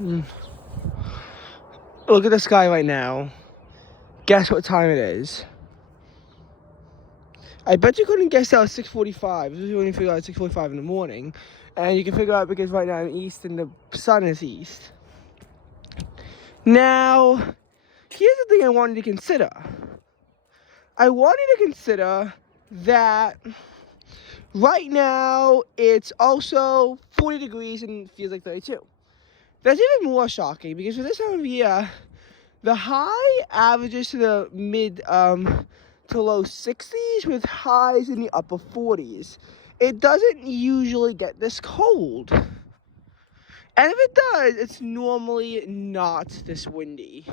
Look at the sky right now. Guess what time it is? I bet you couldn't guess that was 6:45. This is when you figure out 6:45 in the morning. And you can figure out because right now I'm east and the sun is east. Now, here's the thing I wanted to consider. I wanted to consider that right now it's also 40 degrees and feels like 32. That's even more shocking because for this time of year, the high averages to the mid to low 60s with highs in the upper 40s. It doesn't usually get this cold. And if it does, it's normally not this windy.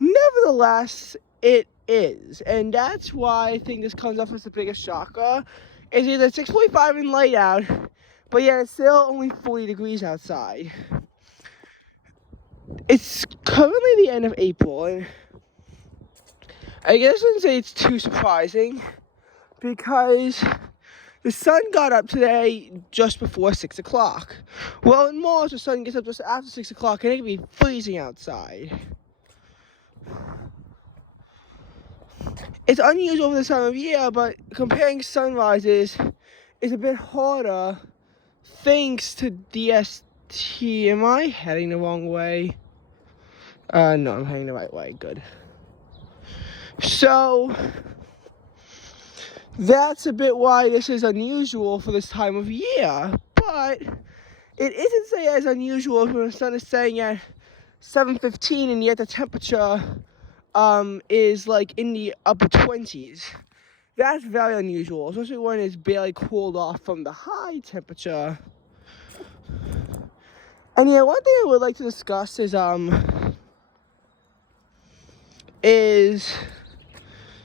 Nevertheless, it is. And that's why I think this comes off as the biggest shocker. It's either 6:45 and light out, but yet it's still only 40 degrees outside. It's currently the end of April, and I guess I wouldn't say it's too surprising because the sun got up today just before 6 o'clock. Well, in March, the sun gets up just after 6 o'clock, and it can be freezing outside. It's unusual for this time of year, but comparing sunrises is a bit harder thanks to DST. Am I heading the wrong way? No, I'm heading the right way. Good. So, that's a bit why this is unusual for this time of year. But it isn't, say, as unusual when the sun is setting at 7:15 and yet the temperature is like in the upper 20s. That's very unusual, especially when it's barely cooled off from the high temperature. And yeah, one thing I would like to discuss is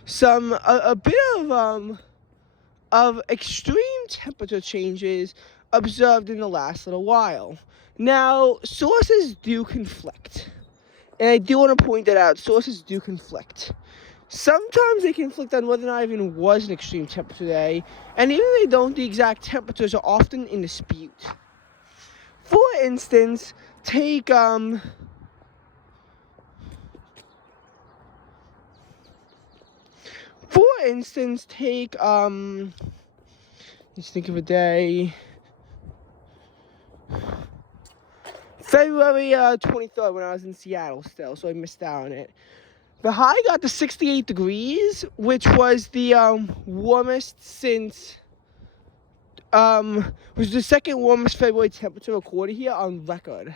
some a bit of extreme temperature changes observed in the last little while. Now, sources do conflict. And I do want to point that out. Sources do conflict. Sometimes they conflict on whether or not even was an extreme temperature day. And even if they don't, the exact temperatures are often in dispute. For instance, take let's think of a day. February 23rd when I was in Seattle still, so I missed out on it. The high got to 68 degrees, which was the warmest since, was the second warmest February temperature recorded here on record.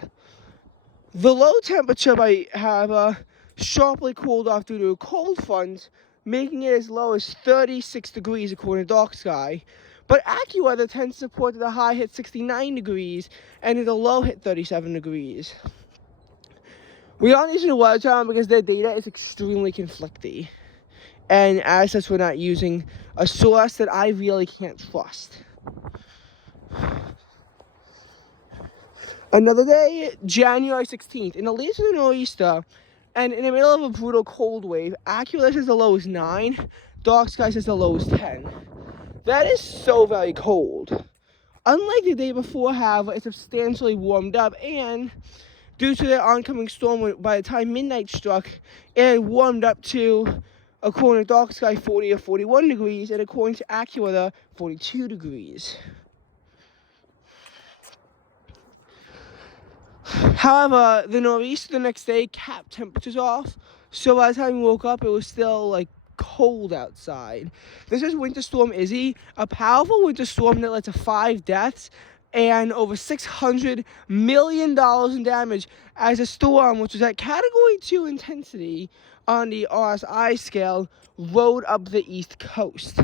The low temperature might have sharply cooled off due to a cold front, making it as low as 36 degrees according to Dark Sky. But AccuWeather tends to support that the high hit 69 degrees and the low hit 37 degrees. We aren't using the Weather Channel because their data is extremely conflicting. And as such, we're not using a source that I really can't trust. Another day, January 16th, in the least of the nor'easter, and in the middle of a brutal cold wave, AccuWeather says the low is 9, Dark Sky says the low is 10. That is so very cold. Unlike the day before, however, it substantially warmed up, and due to the oncoming storm, by the time midnight struck, it had warmed up to, according to Dark Sky, 40 or 41 degrees, and according to AccuWeather, 42 degrees. However, the nor'easter the next day capped temperatures off, so by the time we woke up, it was still, like, cold outside. This is Winter Storm Izzy, a powerful winter storm that led to 5 deaths and over $600 million in damage as a storm, which was at Category 2 intensity on the RSI scale, rode up the East Coast.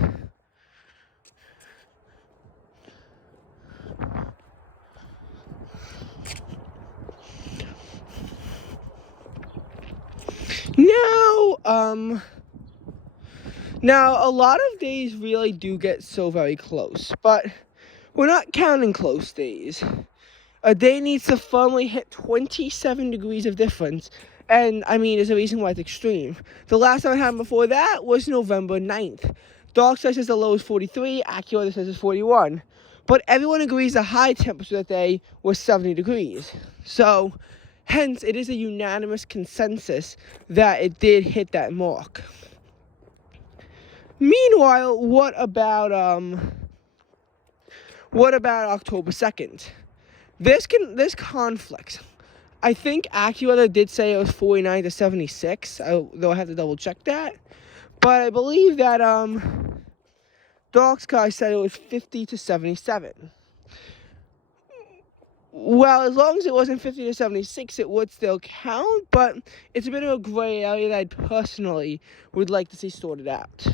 Now, a lot of days really do get so very close, but we're not counting close days. A day needs to firmly hit 27 degrees of difference, and I mean, there's a reason why it's extreme. The last time it happened before that was November 9th. Dark Sky says the low is 43, AccuWeather says it's 41. but everyone agrees the high temperature that day was 70 degrees. So, hence, it is a unanimous consensus that it did hit that mark. Meanwhile, what about October 2nd? There's conflicts. I think AccuWeather did say it was 49 to 76, though I have to double check that. But I believe that Dark Sky said it was 50 to 77. Well, as long as it wasn't 50 to 76, it would still count, but it's a bit of a gray area that I personally would like to see sorted out.